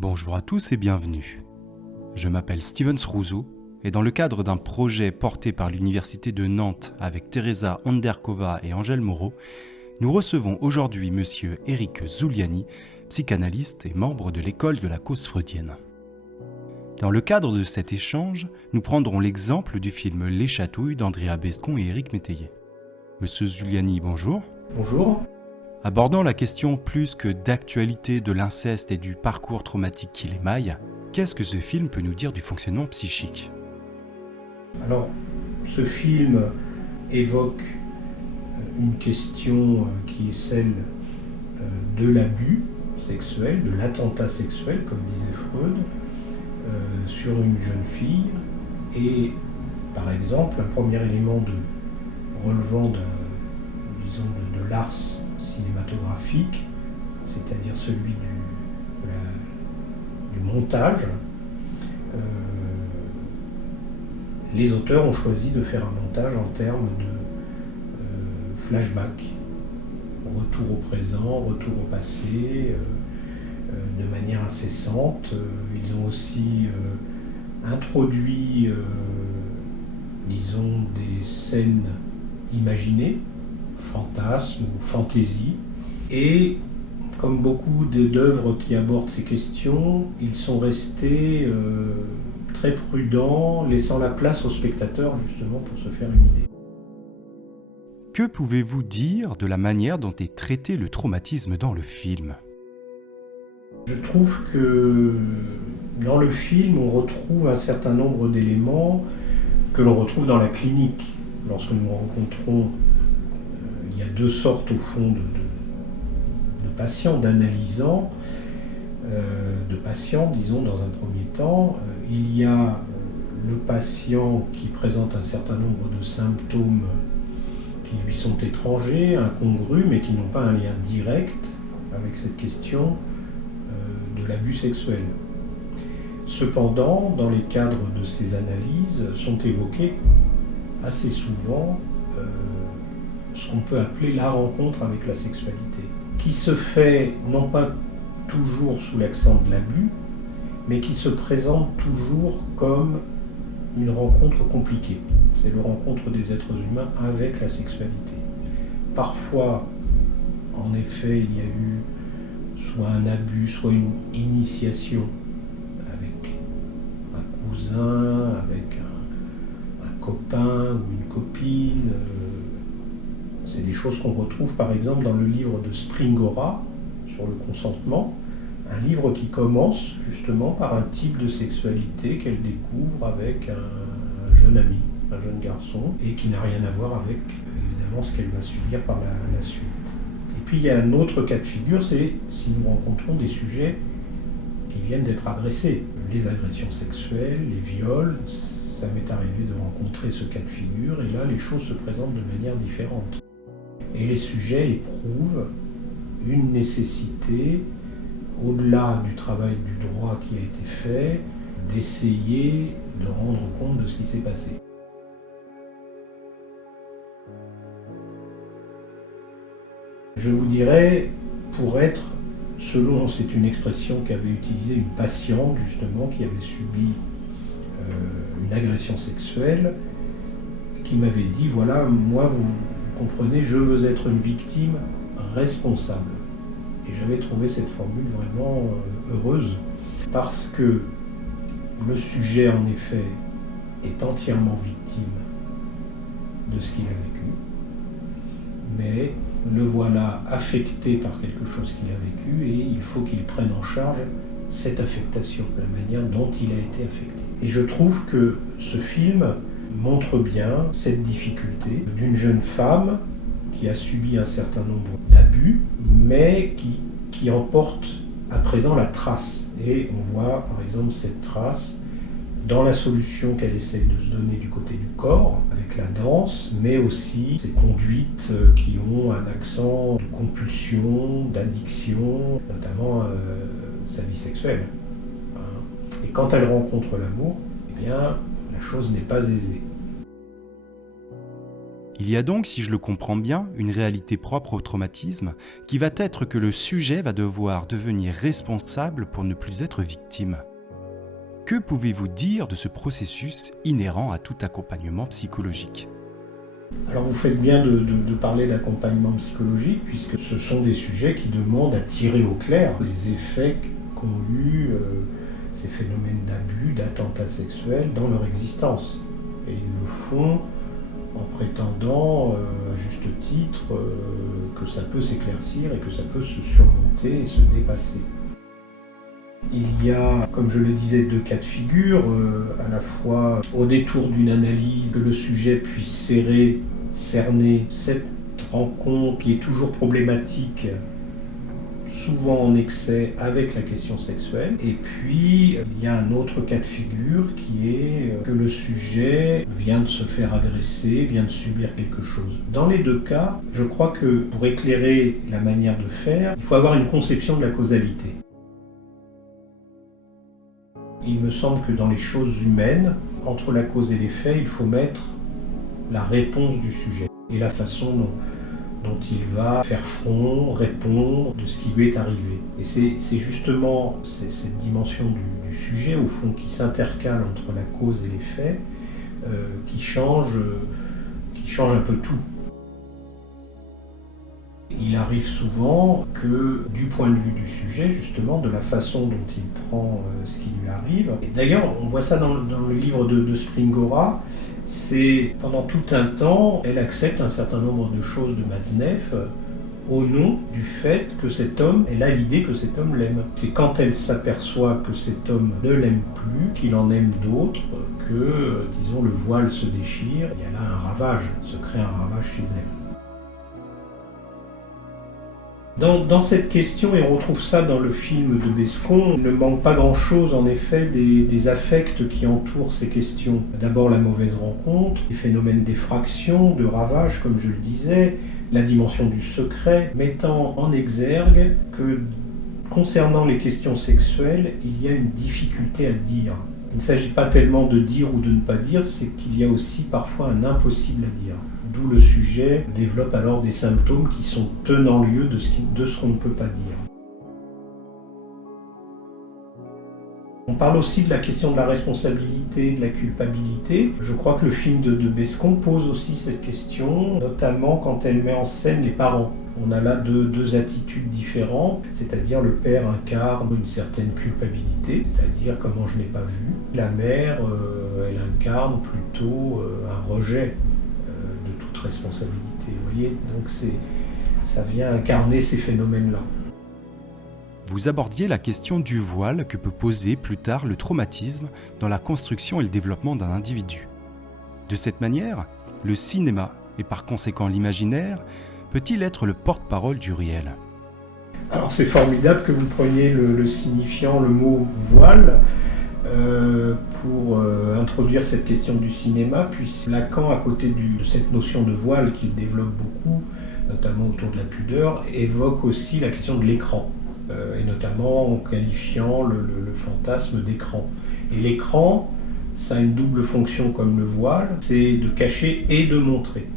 Bonjour à tous et bienvenue. Je m'appelle Steven Srouzo et dans le cadre d'un projet porté par l'Université de Nantes avec Teresa Anderkova et Angèle Moreau, nous recevons aujourd'hui Monsieur Éric Zuliani, psychanalyste et membre de l'école de la cause freudienne. Dans le cadre de cet échange, nous prendrons l'exemple du film Les Chatouilles d'Andrea Bescon et Éric Métayer. Monsieur Zuliani, bonjour. Bonjour. Abordant la question plus que d'actualité de l'inceste et du parcours traumatique qui l'émaille, qu'est-ce que ce film peut nous dire du fonctionnement psychique ? Alors, ce film évoque une question qui est celle de l'abus sexuel, de l'attentat sexuel, comme disait Freud, sur une jeune fille. Et, par exemple, un premier élément relevant de l'art cinématographique, c'est-à-dire celui du montage, les auteurs ont choisi de faire un montage en termes de flashback, retour au présent, retour au passé, de manière incessante. Ils ont aussi introduit, disons, des scènes imaginées, fantasmes ou fantaisies, et comme beaucoup d'œuvres qui abordent ces questions, ils sont restés très prudents, laissant la place au spectateur justement pour se faire une idée. Que pouvez-vous dire de la manière dont est traité le traumatisme dans le film ? Je trouve que dans le film, on retrouve un certain nombre d'éléments que l'on retrouve dans la clinique. Lorsque nous rencontrons, il y a deux sortes au fond de patients, d'analysants, de patients, disons, dans un premier temps. Il y a le patient qui présente un certain nombre de symptômes qui lui sont étrangers, incongrus, mais qui n'ont pas un lien direct avec cette question de l'abus sexuel. Cependant, dans les cadres de ces analyses, sont évoqués assez souvent ce qu'on peut appeler la rencontre avec la sexualité, qui se fait non pas toujours sous l'accent de l'abus, mais qui se présente toujours comme une rencontre compliquée. C'est la rencontre des êtres humains avec la sexualité. Parfois, en effet, il y a eu soit un abus, soit une initiation avec un cousin, avec un copain ou une copine. C'est des choses qu'on retrouve par exemple dans le livre de Springora sur le consentement, un livre qui commence justement par un type de sexualité qu'elle découvre avec un jeune ami, un jeune garçon, et qui n'a rien à voir avec évidemment ce qu'elle va subir par la suite. Et puis il y a un autre cas de figure, c'est si nous rencontrons des sujets qui viennent d'être agressés. Les agressions sexuelles, les viols, ça m'est arrivé de rencontrer ce cas de figure, et là les choses se présentent de manière différente. Et les sujets éprouvent une nécessité, au-delà du travail du droit qui a été fait, d'essayer de rendre compte de ce qui s'est passé. Je vous dirais, pour être, selon, c'est une expression qu'avait utilisée une patiente justement qui avait subi une agression sexuelle, qui m'avait dit, voilà, moi, vous comprenez, je veux être une victime responsable. Et j'avais trouvé cette formule vraiment heureuse, parce que le sujet, en effet, est entièrement victime de ce qu'il a vécu, mais le voilà affecté par quelque chose qu'il a vécu et il faut qu'il prenne en charge cette affectation, la manière dont il a été affecté. Et je trouve que ce film montre bien cette difficulté d'une jeune femme qui a subi un certain nombre d'abus, mais qui en porte à présent la trace. Et on voit par exemple cette trace dans la solution qu'elle essaye de se donner du côté du corps, avec la danse, mais aussi ces conduites qui ont un accent de compulsion, d'addiction, notamment sa vie sexuelle. Et quand elle rencontre l'amour, eh bien, la chose n'est pas aisée. Il y a donc, si je le comprends bien, une réalité propre au traumatisme qui va être que le sujet va devoir devenir responsable pour ne plus être victime. Que pouvez-vous dire de ce processus inhérent à tout accompagnement psychologique ? Alors vous faites bien de parler d'accompagnement psychologique, puisque ce sont des sujets qui demandent à tirer au clair les effets qu'ont eu ces phénomènes d'abus, d'attentats sexuels dans leur existence. Et ils le font en prétendant, à juste titre, que ça peut s'éclaircir et que ça peut se surmonter et se dépasser. Il y a, comme je le disais, deux cas de figure, à la fois au détour d'une analyse, que le sujet puisse cerner cette rencontre qui est toujours problématique, souvent en excès avec la question sexuelle. Et puis, il y a un autre cas de figure qui est que le sujet vient de se faire agresser, vient de subir quelque chose. Dans les deux cas, je crois que pour éclairer la manière de faire, il faut avoir une conception de la causalité. Il me semble que dans les choses humaines, entre la cause et l'effet, il faut mettre la réponse du sujet et la façon dont il va faire front, répondre de ce qui lui est arrivé. Et c'est justement cette dimension du sujet, au fond, qui s'intercale entre la cause et l'effet, qui change un peu tout. Il arrive souvent que, du point de vue du sujet, justement, de la façon dont il prend ce qui lui arrive, et d'ailleurs, on voit ça dans le livre de Springora, c'est pendant tout un temps, elle accepte un certain nombre de choses de Matzneff au nom du fait que cet homme, elle a l'idée que cet homme l'aime. C'est quand elle s'aperçoit que cet homme ne l'aime plus, qu'il en aime d'autres, que, disons, le voile se déchire, il y a là un ravage, se crée un ravage chez elle. Dans cette question, et on retrouve ça dans le film de Bescond, il ne manque pas grand-chose en effet des affects qui entourent ces questions. D'abord la mauvaise rencontre, les phénomènes d'effraction, de ravage, comme je le disais, la dimension du secret, mettant en exergue que concernant les questions sexuelles, il y a une difficulté à dire. Il ne s'agit pas tellement de dire ou de ne pas dire, c'est qu'il y a aussi parfois un impossible à dire. D'où le sujet développe alors des symptômes qui sont tenants-lieu de ce qu'on ne peut pas dire. On parle aussi de la question de la responsabilité, de la culpabilité. Je crois que le film de Bescond pose aussi cette question, notamment quand elle met en scène les parents. On a là deux attitudes différentes, c'est-à-dire le père incarne une certaine culpabilité, c'est-à-dire comment je n'ai pas vu. La mère, elle incarne plutôt un rejet de toute responsabilité. Vous voyez, donc ça vient incarner ces phénomènes-là. Vous abordiez la question du voile que peut poser plus tard le traumatisme dans la construction et le développement d'un individu. De cette manière, le cinéma, et par conséquent l'imaginaire, peut-il être le porte-parole du réel ? Alors c'est formidable que vous preniez le signifiant, le mot voile, pour introduire cette question du cinéma, puisque Lacan, à côté de cette notion de voile qu'il développe beaucoup, notamment autour de la pudeur, évoque aussi la question de l'écran, et notamment en qualifiant le fantasme d'écran. Et l'écran, ça a une double fonction comme le voile, c'est de cacher et de montrer.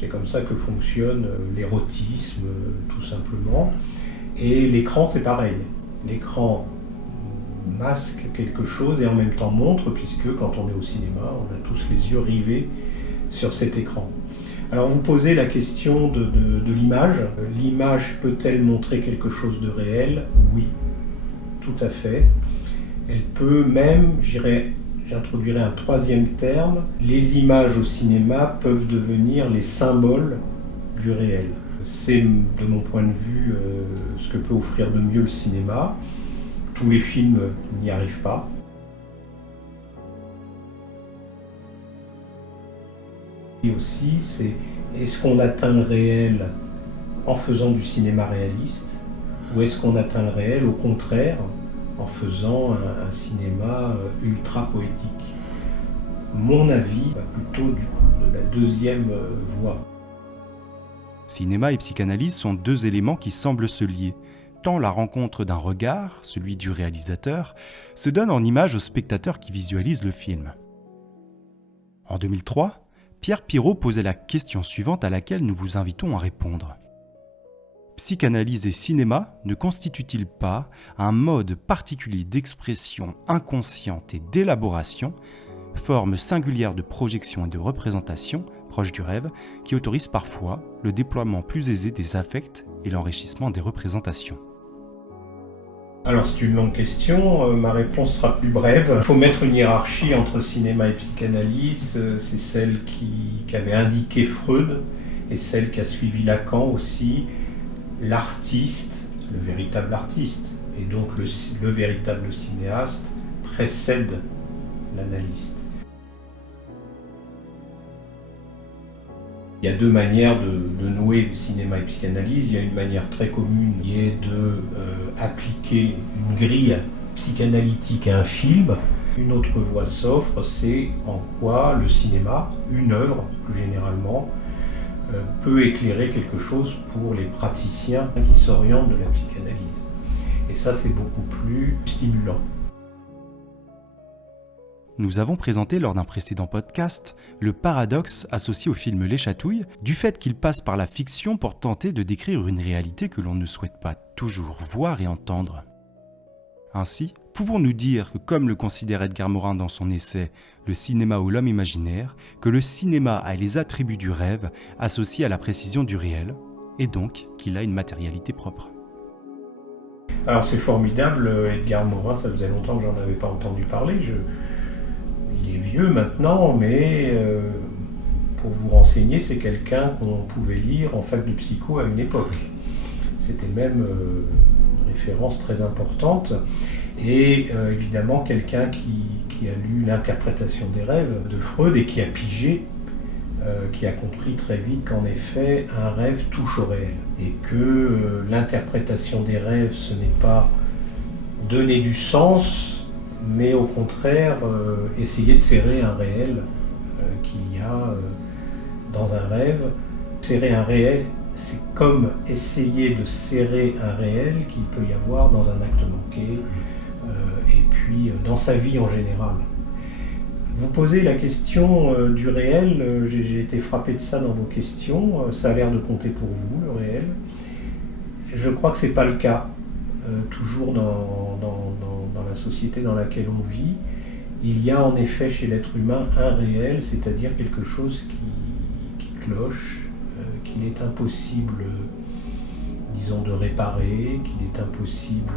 C'est comme ça que fonctionne l'érotisme, tout simplement. Et l'écran, c'est pareil. L'écran masque quelque chose et en même temps montre, puisque quand on est au cinéma, on a tous les yeux rivés sur cet écran. Alors vous posez la question de l'image. L'image peut-elle montrer quelque chose de réel ? Oui, tout à fait. Elle peut même, j'introduirais un troisième terme, les images au cinéma peuvent devenir les symboles du réel. C'est, de mon point de vue, ce que peut offrir de mieux le cinéma. Tous les films n'y arrivent pas. Et aussi, c'est est-ce qu'on atteint le réel en faisant du cinéma réaliste, ou est-ce qu'on atteint le réel au contraire en faisant un cinéma ultra poétique. Mon avis va plutôt de la deuxième voie. Cinéma et psychanalyse sont deux éléments qui semblent se lier, tant la rencontre d'un regard, celui du réalisateur, se donne en image au spectateur qui visualise le film. En 2003, Pierre Pirot posait la question suivante à laquelle nous vous invitons à répondre. Psychanalyse et cinéma ne constituent-ils pas un mode particulier d'expression inconsciente et d'élaboration, forme singulière de projection et de représentation, proche du rêve, qui autorise parfois le déploiement plus aisé des affects et l'enrichissement des représentations? Alors c'est une longue question, ma réponse sera plus brève. Il faut mettre une hiérarchie entre cinéma et psychanalyse, c'est celle qu'avait indiqué Freud et celle qu'a suivi Lacan aussi. L'artiste, le véritable artiste, et donc le véritable cinéaste, précède l'analyste. Il y a deux manières de nouer cinéma et psychanalyse. Il y a une manière très commune qui est d'appliquer une grille psychanalytique à un film. Une autre voie s'offre, c'est en quoi le cinéma, une œuvre plus généralement, peut éclairer quelque chose pour les praticiens qui s'orientent de la psychanalyse. Et ça, c'est beaucoup plus stimulant. Nous avons présenté lors d'un précédent podcast le paradoxe associé au film Les Chatouilles, du fait qu'il passe par la fiction pour tenter de décrire une réalité que l'on ne souhaite pas toujours voir et entendre. Ainsi, pouvons-nous dire que, comme le considère Edgar Morin dans son essai « Le cinéma ou l'homme imaginaire », que le cinéma a les attributs du rêve associés à la précision du réel, et donc qu'il a une matérialité propre? Alors c'est formidable, Edgar Morin, ça faisait longtemps que j'en avais pas entendu parler. Il est vieux maintenant, mais pour vous renseigner, c'est quelqu'un qu'on pouvait lire en fac de psycho à une époque. C'était même une référence très importante. Et évidemment, quelqu'un qui a lu l'interprétation des rêves de Freud et qui a pigé, qui a compris très vite qu'en effet, un rêve touche au réel. Et que l'interprétation des rêves, ce n'est pas donner du sens, mais au contraire, essayer de serrer un réel qu'il y a dans un rêve. Serrer un réel, c'est comme essayer de serrer un réel qu'il peut y avoir dans un acte manqué, et puis dans sa vie en général. Vous posez la question du réel, j'ai été frappé de ça dans vos questions, ça a l'air de compter pour vous, le réel. Je crois que ce n'est pas le cas. Toujours dans la société dans laquelle on vit, il y a en effet chez l'être humain un réel, c'est-à-dire quelque chose qui cloche, qu'il est impossible, disons, de réparer, qu'il est impossible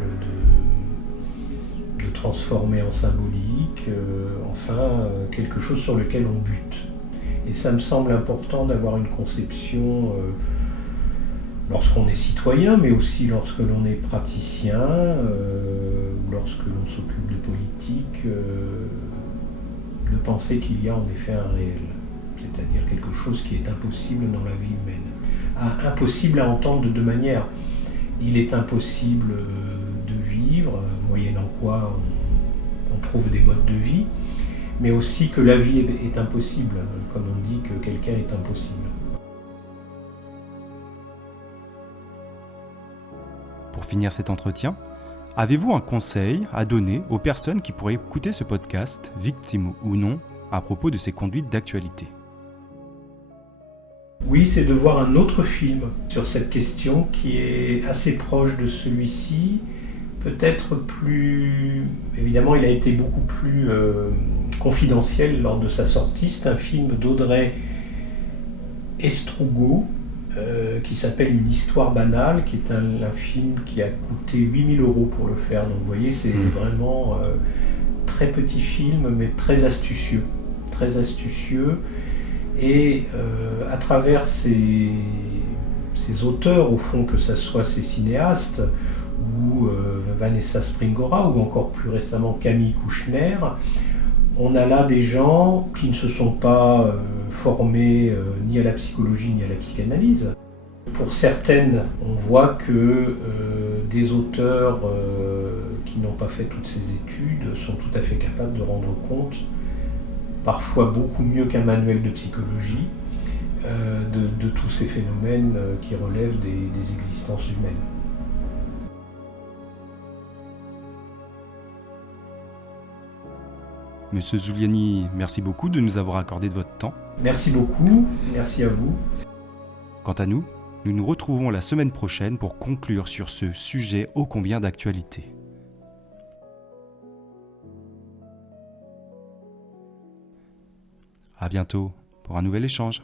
de transformer en symbolique, quelque chose sur lequel on bute. Et ça me semble important d'avoir une conception lorsqu'on est citoyen, mais aussi lorsque l'on est praticien, lorsque l'on s'occupe de politique, de penser qu'il y a en effet un réel, c'est-à-dire quelque chose qui est impossible dans la vie humaine. Impossible à entendre de deux manières. Il est impossible de vivre, moyennant quoi on trouve des modes de vie, mais aussi que la vie est impossible, comme on dit que quelqu'un est impossible. Pour finir cet entretien, avez-vous un conseil à donner aux personnes qui pourraient écouter ce podcast, victimes ou non, à propos de ces conduites d'actualité? Oui, c'est de voir un autre film sur cette question qui est assez proche de celui-ci, peut-être plus... Évidemment, il a été beaucoup plus confidentiel lors de sa sortie. C'est un film d'Audrey Estrugo, qui s'appelle Une histoire banale, qui est un film qui a coûté 8 000 € pour le faire. Donc vous voyez, c'est vraiment très petit film, mais très astucieux. Très astucieux. Et à travers ces auteurs, au fond, que ce soit ces cinéastes, ou Vanessa Springora, ou encore plus récemment Camille Kouchner, on a là des gens qui ne se sont pas formés ni à la psychologie ni à la psychanalyse. Pour certaines, on voit que des auteurs qui n'ont pas fait toutes ces études sont tout à fait capables de rendre compte, parfois beaucoup mieux qu'un manuel de psychologie, de tous ces phénomènes qui relèvent des existences humaines. Monsieur Zuliani, merci beaucoup de nous avoir accordé de votre temps. Merci beaucoup, merci à vous. Quant à nous, nous nous retrouvons la semaine prochaine pour conclure sur ce sujet ô combien d'actualité. À bientôt pour un nouvel échange.